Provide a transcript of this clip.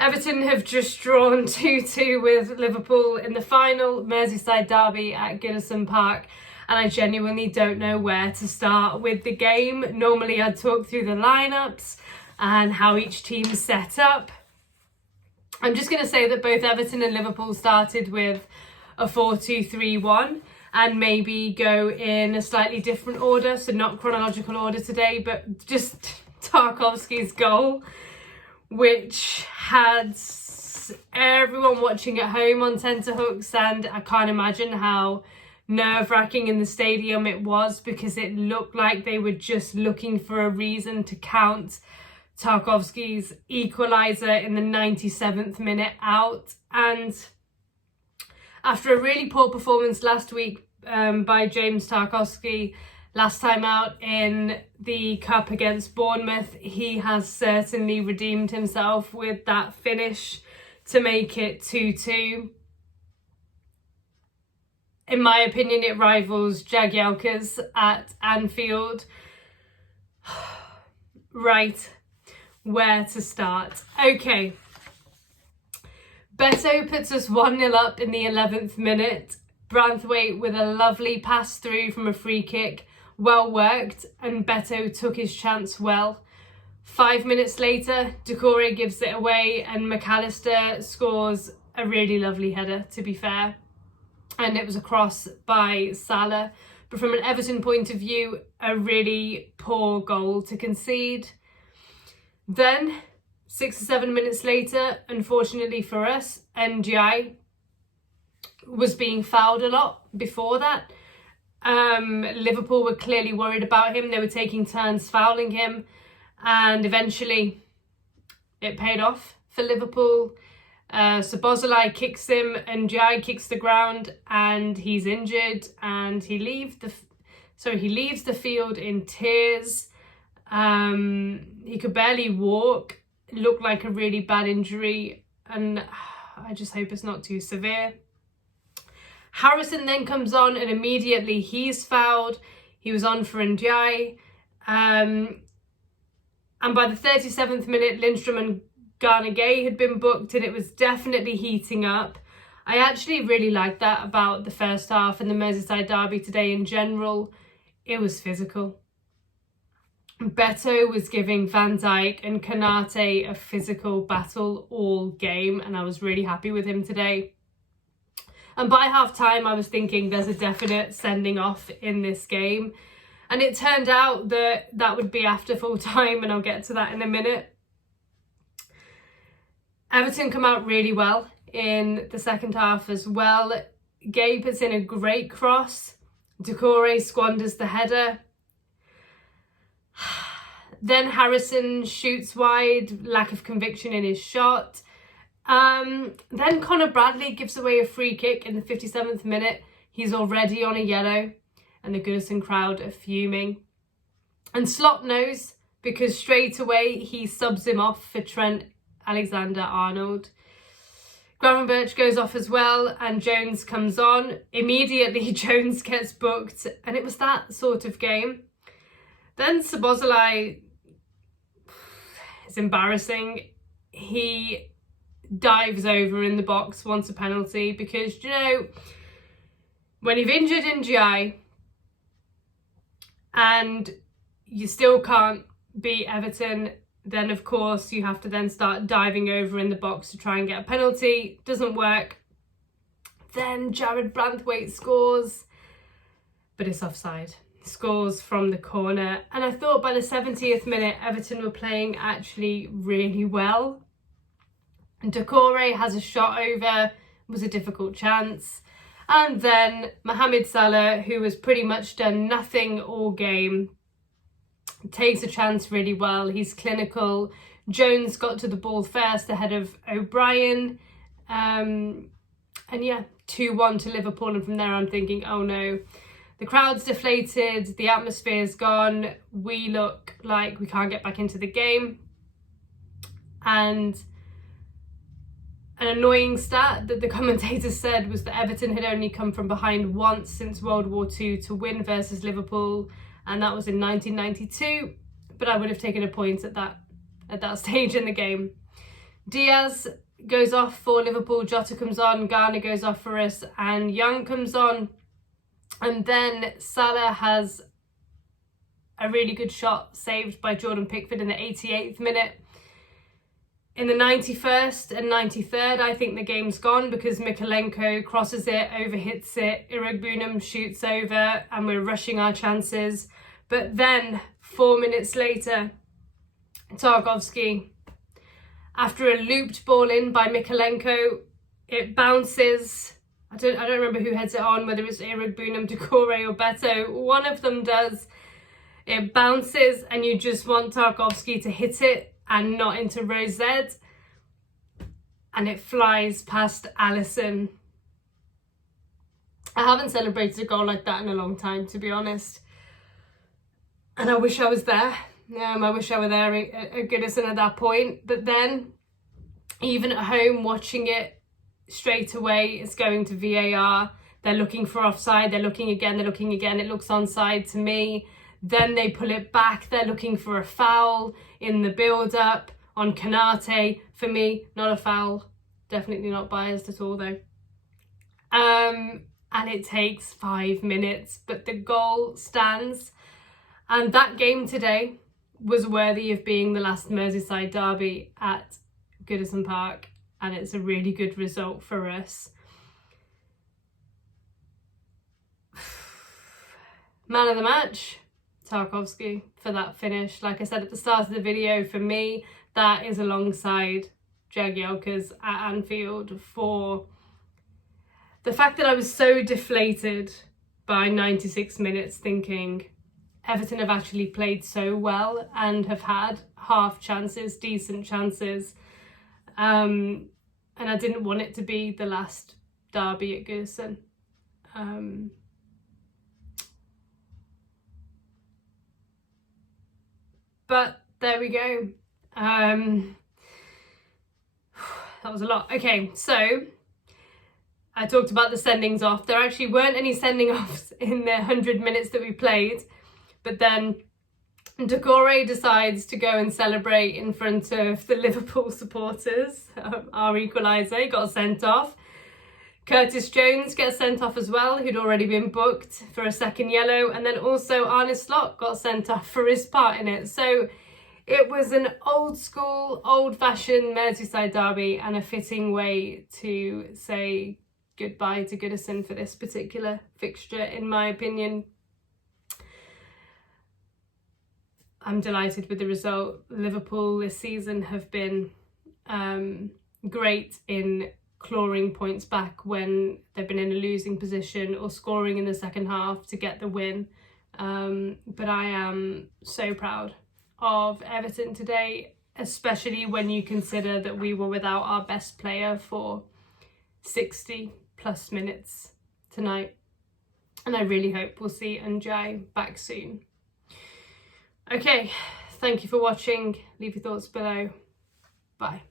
Everton have just drawn 2-2 with Liverpool in the final Merseyside derby at Goodison Park, and I genuinely don't know where to start with the game. Normally I'd talk through the lineups and how each team's set up. I'm just going to say that both Everton and Liverpool started with a 4-2-3-1 and maybe go in a slightly different order, so not chronological order today, but just Tarkowski's goal, which had everyone watching at home on tenterhooks, and I can't imagine how nerve-wracking in the stadium it was, because it looked like they were just looking for a reason to count Tarkowski's equalizer in the 97th minute out. And after a really poor performance last week by James Tarkowski, last time out in the Cup against Bournemouth, he has certainly redeemed himself with that finish to make it 2-2. In my opinion, it rivals Jagielka's at Anfield. Right, where to start? Okay. Beto puts us 1-0 up in the 11th minute. Branthwaite with a lovely pass through from a free kick. Well worked, and Beto took his chance well. 5 minutes later, Doucouré gives it away and McAllister scores a really lovely header, to be fair. And it was a cross by Salah. But from an Everton point of view, a really poor goal to concede. Then, 6 or 7 minutes later, unfortunately for us, NGI was being fouled a lot before that. Liverpool were clearly worried about him. They were taking turns fouling him, and eventually it paid off for Liverpool. Szoboszlai kicks him, and Jai kicks the ground, and he's injured, and he leaves the field in tears. He could barely walk. It looked like a really bad injury, and I just hope it's not too severe. Harrison then comes on, and immediately he's fouled. He was on for Ndiaye. And by the 37th minute, Lindstrom and Gana Gueye had been booked, and it was definitely heating up. I actually really liked that about the first half and the Merseyside derby today in general. It was physical. Beto was giving Van Dijk and Konate a physical battle all game, and I was really happy with him today. And by half-time, I was thinking there's a definite sending off in this game. And it turned out that that would be after full-time, and I'll get to that in a minute. Everton come out really well in the second half as well. Gueye puts in a great cross. Doucouré squanders the header. Then Harrison shoots wide, lack of conviction in his shot. Then Conor Bradley gives away a free kick in the 57th minute. He's already on a yellow, and the Goodison crowd are fuming. And Slot knows, because straight away he subs him off for Trent Alexander-Arnold. Gravenberch goes off as well, and Jones comes on. Immediately Jones gets booked, and it was that sort of game. Then Szoboszlai is embarrassing. He dives over in the box, wants a penalty, because, you know, when you've injured Ndiaye and you still can't beat Everton, then of course you have to then start diving over in the box to try and get a penalty. Doesn't work. Then Jared Branthwaite scores, but it's offside. Scores from the corner, and I thought by the 70th minute Everton were playing actually really well. Doucouré has a shot over, was a difficult chance. And then Mohamed Salah, who has pretty much done nothing all game, takes a chance really well. He's clinical. Jones got to the ball first ahead of O'Brien. And yeah, 2-1 to Liverpool. And from there I'm thinking, oh no, the crowd's deflated, the atmosphere's gone. We look like we can't get back into the game. And an annoying stat that the commentators said was that Everton had only come from behind once since World War II to win versus Liverpool, and that was in 1992, but I would have taken a point at that stage in the game. Diaz goes off for Liverpool, Jota comes on, Garner goes off for us, and Young comes on. And then Salah has a really good shot saved by Jordan Pickford in the 88th minute. In the 91st and 93rd, I think the game's gone because Mykolenko crosses it, overhits it, Iroegbunam shoots over, and we're rushing our chances. But then, 4 minutes later, Tarkowski, after a looped ball in by Mykolenko, it bounces. I don't remember who heads it on, whether it's Iroegbunam, Doucouré or Beto. One of them does. It bounces and you just want Tarkowski to hit it and not into Rosette. And it flies past Alisson. I haven't celebrated a goal like that in a long time, to be honest. And I wish I was there. I wish I were there at Goodison at that point. But then, even at home, watching it, straight away it's going to VAR. They're looking for offside, they're looking again, it looks onside to me. Then they pull it back, they're looking for a foul in the build-up on Kanate. For me, not a foul. Definitely not biased at all though. And it takes 5 minutes, but the goal stands. And that game today was worthy of being the last Merseyside derby at Goodison Park. And it's a really good result for us. Man of the match, Tarkowski, for that finish. Like I said at the start of the video, for me, that is alongside Jagielka's at Anfield for the fact that I was so deflated by 96 minutes thinking Everton have actually played so well and have had half chances, decent chances. And I didn't want it to be the last derby at Goodison. But there we go. That was a lot. Okay, so I talked about the sendings off. There actually weren't any sending offs in the 100 minutes that we played. But then Doucouré decides to go and celebrate in front of the Liverpool supporters. Our equalizer, he got sent off. Curtis Jones gets sent off as well, who'd already been booked for a second yellow. And then also Arne Slot got sent off for his part in it. So it was an old school, old fashioned Merseyside derby and a fitting way to say goodbye to Goodison for this particular fixture, in my opinion. I'm delighted with the result. Liverpool this season have been great in clawing points back when they've been in a losing position or scoring in the second half to get the win. But I am so proud of Everton today, especially when you consider that we were without our best player for 60 plus minutes tonight. And I really hope we'll see Njai back soon. Okay, thank you for watching. Leave your thoughts below. Bye.